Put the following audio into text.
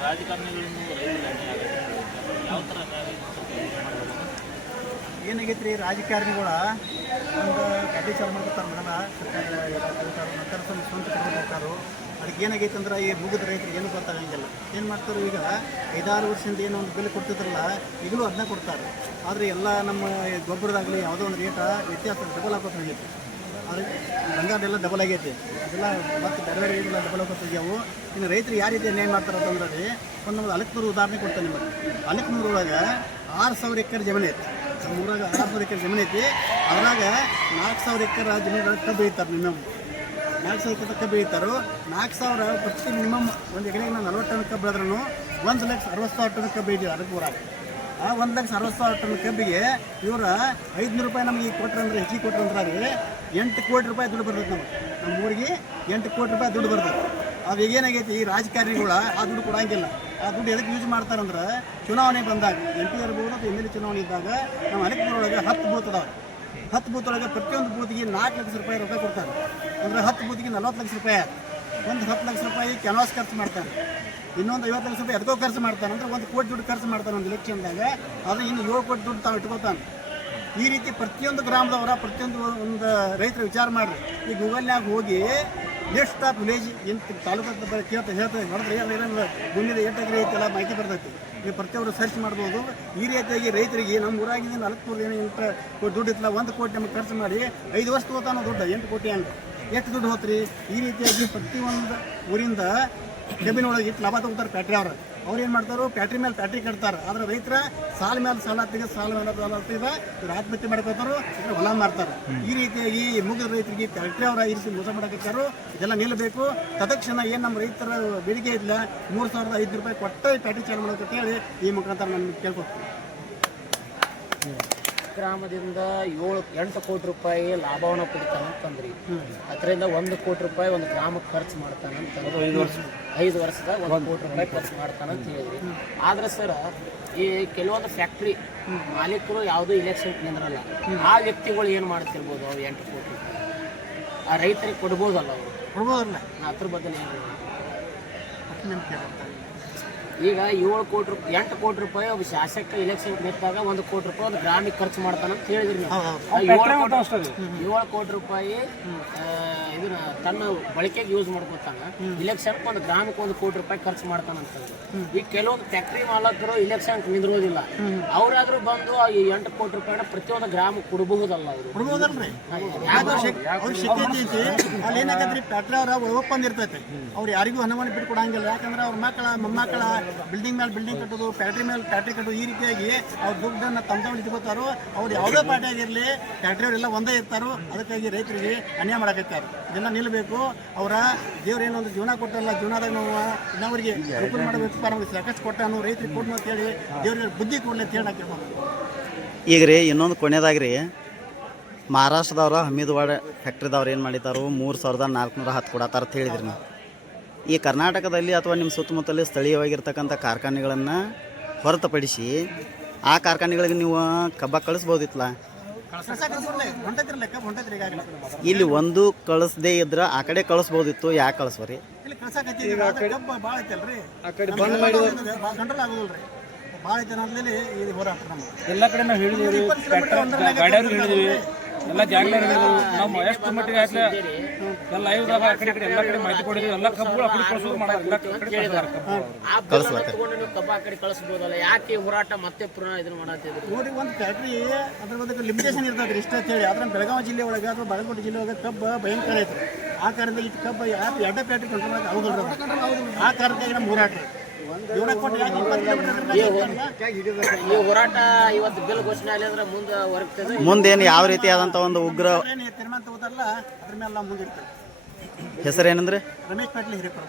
ರಾಜಕಾರಣಿಗಳನ್ನು ಯಾವ ಥರ ಏನಾಗೈತೆ ರೀ, ರಾಜಕಾರಣಿಗಳ ಒಂದು ಗಾಡಿ ಚಾಲು ಮಾಡ್ಕೊತಾರೆ ಮೊದಲ ಸರ್ಕಾರ ನಂತರ ಸ್ವಂತ ಕಡೆ ಹೋಗ್ತಾರೋ. ಅದಕ್ಕೆ ಏನಾಗೈತೆ ಅಂದ್ರೆ ಈ ಮುಗಿದ ರೈತರಿಗೆ ಏನು ಗೊತ್ತಾಗಂಗಿಲ್ಲ. ಏನು ಮಾಡ್ತಾರೆ, ಈಗ 5-6 ವರ್ಷದಿಂದ ಏನೋ ಒಂದು ಬೆಲೆ ಕೊಡ್ತಿದ್ರಲ್ಲ, ಈಗಲೂ ಅದನ್ನ ಕೊಡ್ತಾರೆ. ಆದರೆ ಎಲ್ಲ ನಮ್ಮ ಗೊಬ್ಬರದಾಗಲಿ ಯಾವುದೋ ಒಂದು ರೇಟ ವ್ಯತ್ಯಾಸ ಡಬಲ್ ಆಗೋದು ಹೋಗೈತೆ. ಆದರೆ ಬಂಗಾರದೆಲ್ಲ ಡಬಲ್ ಆಗೈತಿ, ಅದೆಲ್ಲ ಮತ್ತು ಬೇರೆ ಬೇರೆ ರೇಟೆಲ್ಲ ಡಬಲ್ ಆಗೋದು ಹೋಗ್ಯಾವು. ಇನ್ನು ರೈತರು ಯಾವ ರೀತಿ ನ್ಯಾಯ ಮಾಡ್ತಾರೆ ಅಂತಂದ್ರೆ ರೀ, ಒಂದು ಅಲಕ್ನೂರು ಉದಾಹರಣೆ ಕೊಡ್ತಾನೆ ನಿಮಗೆ. ಅಲಕ್ನೂರು ಒಳಗೆ 6,000 ಎಕರೆ ಜಮೀನು ಐತಿ. ನಮ್ಮೂರಾಗ 6,000 ಎಕರೆ ಜಮೀನು ಐತಿ. ಅದ್ರಾಗ 4,000 ಎಕರೆ ಜಮೀನುಗಳಿಗೆ ಕಬ್ಬು ಬೆಳೀತಾರೆ. ಮಿನಿಮಮ್ 4,000 ಎಕರೆ ಕಬ್ಬು ಬೆಳೀತಾರೋ. 4,000 ಪ್ರತಿ ಮಿನಿಮಮ್ ಒಂದು ಎಕರೆಗೆ 40 ಟನ್ ಕಬ್ಬು ಬೆಳೆದ್ರೂ 1,60,000 ಟನ್ ಕಬ್ಬು ಬೆಳೀತೀವಿ ಅದಕ್ಕೆ ಊರಾಗ. ಆ 1,60,000 ಟನ್ ಕಬ್ಬಿಗೆ ಇವ್ರು 500 ರೂಪಾಯಿ ನಮಗೆ ಕೊಟ್ರಂದ್ರೆ, ಹೆಚ್ಚಿಗೆ ಕೊಟ್ರಂದ್ರೆ ರೀ 8 ಕೋಟಿ ರೂಪಾಯಿ ದುಡ್ಡು ಬರ್ತೈತೆ. ನಮ್ಮ ಊರಿಗೆ 8 ಕೋಟಿ ರೂಪಾಯಿ ದುಡ್ಡು ಬರ್ತೈತೆ. ಅದು ಈಗೇನಾಗೈತಿ, ಈ ರಾಜಕಾರಣಿಗಳು ಆ ದುಡ್ಡು ಕೊಡೋಂಗಿಲ್ಲ. ಆ ದುಡ್ಡು ಎದಕ್ಕೆ ಯೂಸ್ ಮಾಡ್ತಾರಂದ್ರೆ, ಚುನಾವಣೆ ಬಂದಾಗ MP ಇರ್ಬೋದು ಅಥವಾ MLA ಚುನಾವಣೆ ಇದ್ದಾಗ ನಮ್ಮ ಅಲಿಪುರೊಳಗೆ 10 ಬೂತ್ ಅದಾವೆ. 10 ಬೂತೊಳಗೆ ಪ್ರತಿಯೊಂದು ಬೂತಿಗೆ 4 ಲಕ್ಷ ರೂಪಾಯಿ ರೊಕ್ಕ ಕೊಡ್ತಾರೆ. ಅಂದರೆ 10 ಬೂತಿಗೆ 40 ಲಕ್ಷ ರೂಪಾಯಿ. ಒಂದು 10 ಲಕ್ಷ ರೂಪಾಯಿ ಕ್ಯಾನ್ವಾಸ್ ಖರ್ಚು ಮಾಡ್ತಾನೆ, ಇನ್ನೊಂದು 50 ಲಕ್ಷ ರೂಪಾಯಿ ಎದಕ್ಕೋ ಖರ್ಚು ಮಾಡ್ತಾನೆ. ಅಂದರೆ 1 ಕೋಟಿ ದುಡ್ಡು ಖರ್ಚು ಮಾಡ್ತಾನೆ ಒಂದು ಇಲೆಕ್ಷನ್ದಾಗ. ಆದರೆ ಇನ್ನು 7 ಕೋಟಿ ದುಡ್ಡು ತಾವು ಇಟ್ಕೋತಾನೆ. ಈ ರೀತಿ ಪ್ರತಿಯೊಂದು ಗ್ರಾಮದವರ ಪ್ರತಿಯೊಂದು ಒಂದು ರೈತರು ವಿಚಾರ ಮಾಡಿರಿ. ಈ ಗೂಗಲ್ನಾಗ ಹೋಗಿ ಲಿಸ್ಟ್ ಆಫ್ ವಿಲೇಜ್ ಎಂತ ತಾಲೂಕು ಹೇಳ್ತಾರೆ ಹೊಡೆದ್ರೆ ಏನೇನು ಗುಂಡಿದ 8 ಎಕರೆ ಐತೆಲ್ಲ ಮಾಹಿತಿ ಬರ್ತೈತಿ. ನೀವು ಪ್ರತಿಯೊಬ್ಬರು ಸರ್ಚ್ ಮಾಡ್ಬೋದು. ಈ ರೀತಿಯಾಗಿ ರೈತರಿಗೆ ನಮ್ಮ ಊರಾಗಿದ್ದು 408 ಕೋಟಿ ದುಡ್ಡು ಇತ್ತಲ್ಲ, 1 ಕೋಟಿ ನಮಗೆ ಖರ್ಚು ಮಾಡಿ 5 ವರ್ಷ ತಗೋತಾನೋ ದುಡ್ಡು. 8 ಕೋಟಿ ಹಂಗೆ ಎಷ್ಟು ದುಡ್ಡು ಹೋತ್ರಿ. ಈ ರೀತಿಯಾಗಿ ಪ್ರತಿಯೊಂದು ಊರಿಂದ ಕಬ್ಬಿನೊಳಗೆ ಇಟ್ಟು ಲಾಭ ತಗೋತಾರೆ ಫ್ಯಾಕ್ಟ್ರಿ ಅವರು. ಅವ್ರು ಏನು ಮಾಡ್ತಾರೋ, ಫ್ಯಾಕ್ಟ್ರಿ ಮೇಲೆ ಫ್ಯಾಕ್ಟ್ರಿ ಕಟ್ತಾರೆ. ಆದರೆ ರೈತರ ಸಾಲ ಮೇಲೆ ಸಾಲ ತೆಗೆದು ಸಾಲ ಮೇಲೆ ಸಾಲ ತೆಗೆದು ಇವ್ರು ಆತ್ಮಹತ್ಯೆ ಮಾಡ್ಕೋತಾರೋ, ಇದ್ರೆ ಹೊಲ ಮಾರ್ತಾರೆ. ಈ ರೀತಿಯಾಗಿ ಮುಗಿದ ರೈತರಿಗೆ ಫ್ಯಾಕ್ಟ್ರಿ ಅವರ ಈ ರೀತಿ ಮೋಸ ಮಾಡಕತ್ತಾರೋ. ಇದೆಲ್ಲ ನಿಲ್ಲಬೇಕು. ತತ್ಕ್ಷಣ ಏನು ನಮ್ಮ ರೈತರ ಬೇಡಿಕೆ ಇಲ್ಲ, 3,500 ರೂಪಾಯಿ ಕೊಟ್ಟು ಫ್ಯಾಕ್ಟ್ರಿ ಚಾಲು ಮಾಡೋಕೆ ಹೇಳಿ ಈ ಮುಖಾಂತರ ನಾನು ಕೇಳ್ಕೊಡ್ತೀನಿ. ಗ್ರಾಮದಿಂದ 7-8 ಕೋಟಿ ರೂಪಾಯಿ ಲಾಭವನ್ನು ಪಡಿತಾನಂತಂದ್ರಿ. ಅದರಿಂದ 1 ಕೋಟಿ ರೂಪಾಯಿ ಒಂದು ಗ್ರಾಮಕ್ಕೆ ಖರ್ಚು ಮಾಡ್ತಾನಂತಂದ್ರೆ 5 ವರ್ಷದಾಗ 1 ಕೋಟಿ ರೂಪಾಯಿ ಖರ್ಚು ಮಾಡ್ತಾನಂತ ಹೇಳಿದ್ರಿ. ಆದ್ರೆ ಸರ್, ಈ ಕೆಲವೊಂದು ಫ್ಯಾಕ್ಟ್ರಿ ಮಾಲೀಕರು ಯಾವುದೂ ಇಲೆಕ್ಷನ್ ನಿಂದ್ರಲ್ಲ. ಆ ವ್ಯಕ್ತಿಗಳು ಏನು ಮಾಡ್ತಿರ್ಬೋದು, ಅವ್ರು 8 ಕೋಟಿ ರೂಪಾಯಿ ಆ ರೈತರಿಗೆ ಕೊಡ್ಬೋದಲ್ಲ, ಅವರು ಕೊಡ್ಬೋದಲ್ಲ. ಅದ್ರ ಬದಲು ಏನು ಈಗ 7 ಕೋಟಿ ರೂಪಾಯಿ 8 ಕೋಟಿ ರೂಪಾಯಿ ಒಬ್ಬ ಶಾಸಕ ಇಲೆಕ್ಷನ್ ನಿಂತಾಗ 1 ಕೋಟಿ ರೂಪಾಯಿ ಒಂದು ಗ್ರಾಮಕ್ಕೆ ಖರ್ಚು ಮಾಡ್ತಾನಂತ ಹೇಳಿದ್ರಿ ನೀವು. 7 ಕೋಟಿ ರೂಪಾಯಿ ಇದನ್ನ ತನ್ನ ಬಳಕೆಗೆ ಯೂಸ್ ಮಾಡ್ಕೊತಾನ. ಇಲೆಕ್ಷನ್ ಒಂದು ಗ್ರಾಮಕ್ಕೆ 1 ಕೋಟಿ ರೂಪಾಯಿ ಖರ್ಚು ಮಾಡ್ತಾನಂತ. ಈಗ ಕೆಲವೊಂದು ಫ್ಯಾಕ್ಟ್ರಿ ಮಾಲಕರು ಇಲೆಕ್ಷನ್ ನಿಂದಿರೋದಿಲ್ಲ. ಅವರಾದ್ರೂ ಬಂದು ಈ 8 ಕೋಟಿ ರೂಪಾಯಿನ ಪ್ರತಿಯೊಂದು ಗ್ರಾಮಕ್ಕೆ ಕೊಡಬಹುದಲ್ಲ? ಅವರು ಕೊಡ್ಬೋದಲ್ರಿ. ಅವ್ರ ಶಕ್ತಿ ಐತಿ. ಅಲ್ಲಿ ಏನಾಗತ್ರಿ, ಫ್ಯಾಕ್ಟ್ರಿ ಅವ್ರ ಓಪನ್ ಇರ್ತೈತೆ. ಅವ್ರು ಯಾರಿಗೂ ಹಣವನ್ನು ಬಿಟ್ಟು ಕೊಡಂಗಿಲ್ಲ. ಯಾಕಂದ್ರೆ ಅವ್ರ ಮಕ್ಕಳ ಮೊಮ್ಮಕ್ಕಳ ಬಿಲ್ಡಿಂಗ್ ಮೇಲೆ ಬಿಲ್ಡಿಂಗ್ ಕಟ್ಟೋದು, ಫ್ಯಾಕ್ಟ್ರಿ ಮೇಲೆ ಫ್ಯಾಕ್ಟ್ರಿ ಕಟ್ಟೋದು, ಈ ರೀತಿಯಾಗಿ ಅವ್ರ ದುಡ್ಡನ್ನು ತಮ್ಮ ಇಟ್ಕೋತಾರೋ. ಅವ್ರು ಯಾವುದೇ ಪಾರ್ಟಿ ಆಗಿರಲಿ, ಫ್ಯಾಕ್ಟ್ರಿ ಅವರೆಲ್ಲ ಒಂದೇ ಇರ್ತಾರೋ. ಅದಕ್ಕಾಗಿ ರೈತರಿಗೆ ಅನ್ಯಾಯ ಮಾಡಕತ್ತಾರೆ. ಇದನ್ನ ನಿಲ್ಲಬೇಕು. ಅವರ ದೇವ್ರು ಏನೋ ಒಂದು ಜೀವನ ಕೊಟ್ಟಲ್ಲ, ಜೀವನದಾಗ ನಾವು ಇನ್ನವರಿಗೆ ಅನುಕೂಲ ಮಾಡಬೇಕು. ನಮಗೆ ಸಾಕಷ್ಟು ಕೊಟ್ಟಾನು, ರೈತರಿಗೆ ಕೊಟ್ಟು ಅಂತ ಹೇಳಿ ದೇವ್ರಿಗೆ ಬುದ್ಧಿ ಕೊಡಲಿ ಅಂತ ಹೇಳಿ ಕೇಳ್ಬೋದು. ಈಗ ರೀ ಇನ್ನೊಂದು ಕೊನೆಯದಾಗ್ರಿ, ಮಹಾರಾಷ್ಟ್ರದವ್ರು ಹಮೀದ್ವಾಡ ಫ್ಯಾಕ್ಟ್ರಿದವ್ರು ಏನು ಮಾಡಿದಾರು, 3,410 ಕೊಡತ್ತಾರ ಅಂತ ಹೇಳಿದ್ರಿ ನೀವು. ಈ ಕರ್ನಾಟಕದಲ್ಲಿ ಅಥವಾ ನಿಮ್ಮ ಸುತ್ತಮುತ್ತಲಲ್ಲಿ ಸ್ಥಳೀಯವಾಗಿರ್ತಕ್ಕಂಥ ಕಾರ್ಖಾನೆಗಳನ್ನು ಹೊರತುಪಡಿಸಿ ಆ ಕಾರ್ಖಾನೆಗಳಿಗೆ ನೀವು ಕಬ್ಬ ಕಳಿಸ್ಬೋದಿತ್ತಲ್ಲ. ಇಲ್ಲಿ ಒಂದು ಕಳಿಸ್ದೇ ಇದ್ರೆ ಆ ಕಡೆ ಕಳಿಸ್ಬೋದಿತ್ತು, ಯಾಕೆ ಕಳಿಸ್ಬರಿ? ಎಲ್ಲ ಕಡೆ ನಾವು ಹೇಳಿದ್ದೀವಿ, ಎಲ್ಲ ಜಾಗಲೇ ನಾವು ಎಷ್ಟು ಮಟ್ಟಿಗೆ ಆಯ್ತು ಎಲ್ಲ ಐದಾಗ ಆ ಕಡೆ ಎಲ್ಲ ಕಡೆ ಮಾಹಿತಿ ಕೊಡಿದ್ವಿ. ಎಲ್ಲ ಕಬ್ಬುಗಳು ಆ ಕಡೆ ಕಳಿಸೋದು ಮಾಡೋದು, ಎಲ್ಲ ತಗೊಂಡು ನೀವು ಕಬ್ಬ ಆ ಕಡೆ ಕಳಿಸ್ಬೋದಲ್ಲ? ಯಾಕೆ ಹೋರಾಟ ಮತ್ತೆ ಪುನಃ ಇದನ್ನ ಮಾಡತ್ತಿದ್ರು? ನೋಡಿ, ಒಂದು ಫ್ಯಾಕ್ಟ್ರಿ ಅದ್ರ ಬಗ್ಗೆ ಲಿಮಿಟೇಷನ್ ಇರ್ತದೆ ಇಷ್ಟ ಅಂತ ಹೇಳಿ. ಅದ್ರ ಬೆಳಗಾವಿ ಜಿಲ್ಲೆ ಒಳಗೆ ಅಥವಾ ಬಾಗಲಕೋಟೆ ಜಿಲ್ಲೆ ಒಳಗೆ ಕಬ್ಬ ಭಯಂಕರ ಐತೆ. ಆ ಕಾರಣದಿಂದ ಇಷ್ಟು ಕಬ್ಬ ಯಾಕೆ 2 ಫ್ಯಾಕ್ಟ್ರಿ ಕಂಟ್ರೋಲ್ ಆಗಿ ಆಗೋದಿಲ್ಲ. ಆ ಕಾರಣಕ್ಕಾಗಿ ನಮ್ಮ ಹೋರಾಟ ಈ ಹೋರಾಟ ಇವತ್ತು ಬಿಲ್ ಘೋಷಣೆ ಆಗಲಿ ಅಂದ್ರೆ ಮುಂದೆ ಹೊರಗ್ತದೆ. ಮುಂದೇನು ಯಾವ ರೀತಿಯಾದಂಥ ಒಂದು ಉಗ್ರ ತೀರ್ಮಾನ ತಗೋತಾರಲ್ಲ, ಅದ್ರ ಮೇಲೆ ನಾವು ಮುಂದಿರ್ತೇವೆ. ಹೆಸರೇನಂದ್ರೆ ರಮೇಶ್ ಪಾಟೀಲ್ ಹಿರೇಪುರ.